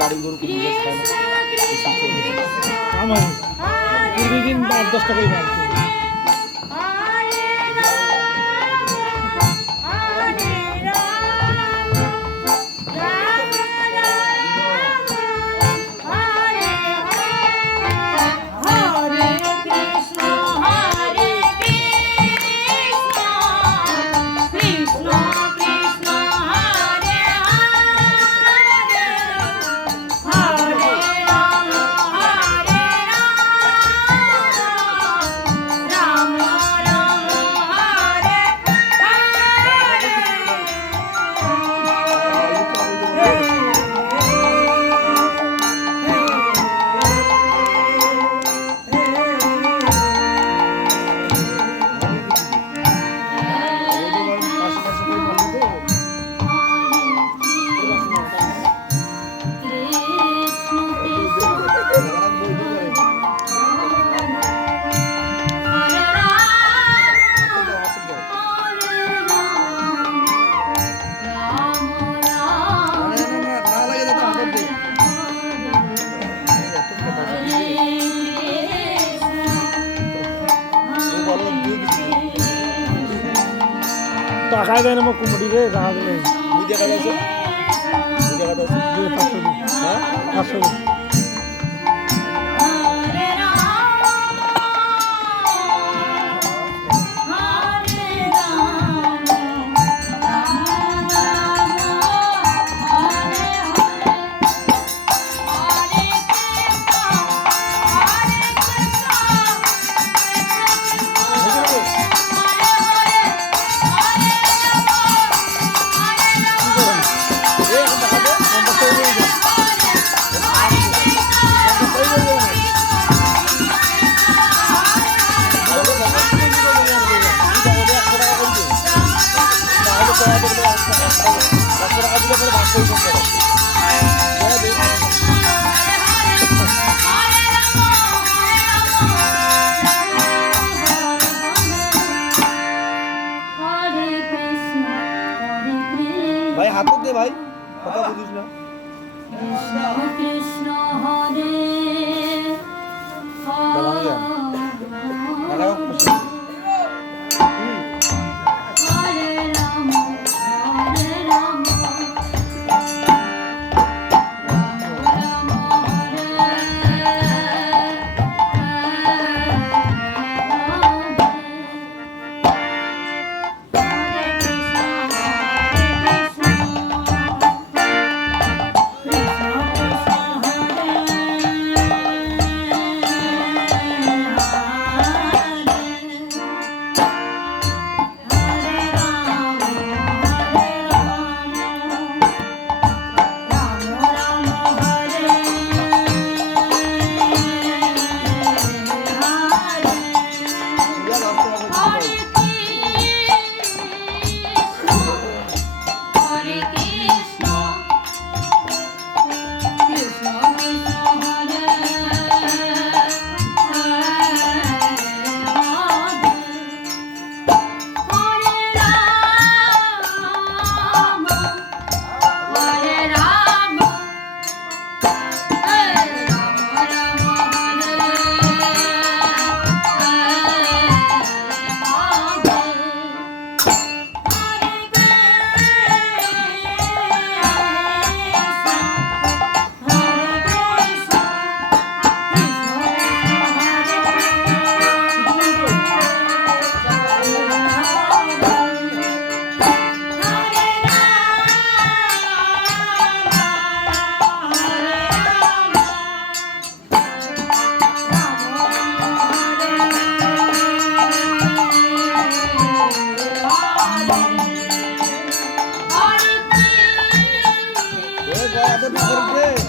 গাড়ি গরু কোনো খায় না দুদিন দশটা করে টাকাই দেয় না আমার কুমুটিকে টাকা দেয় টাকা দেয় পাঁচশো টাকা পাঁচশো কৃষ্ণ কৃষ্ণ হরে করবে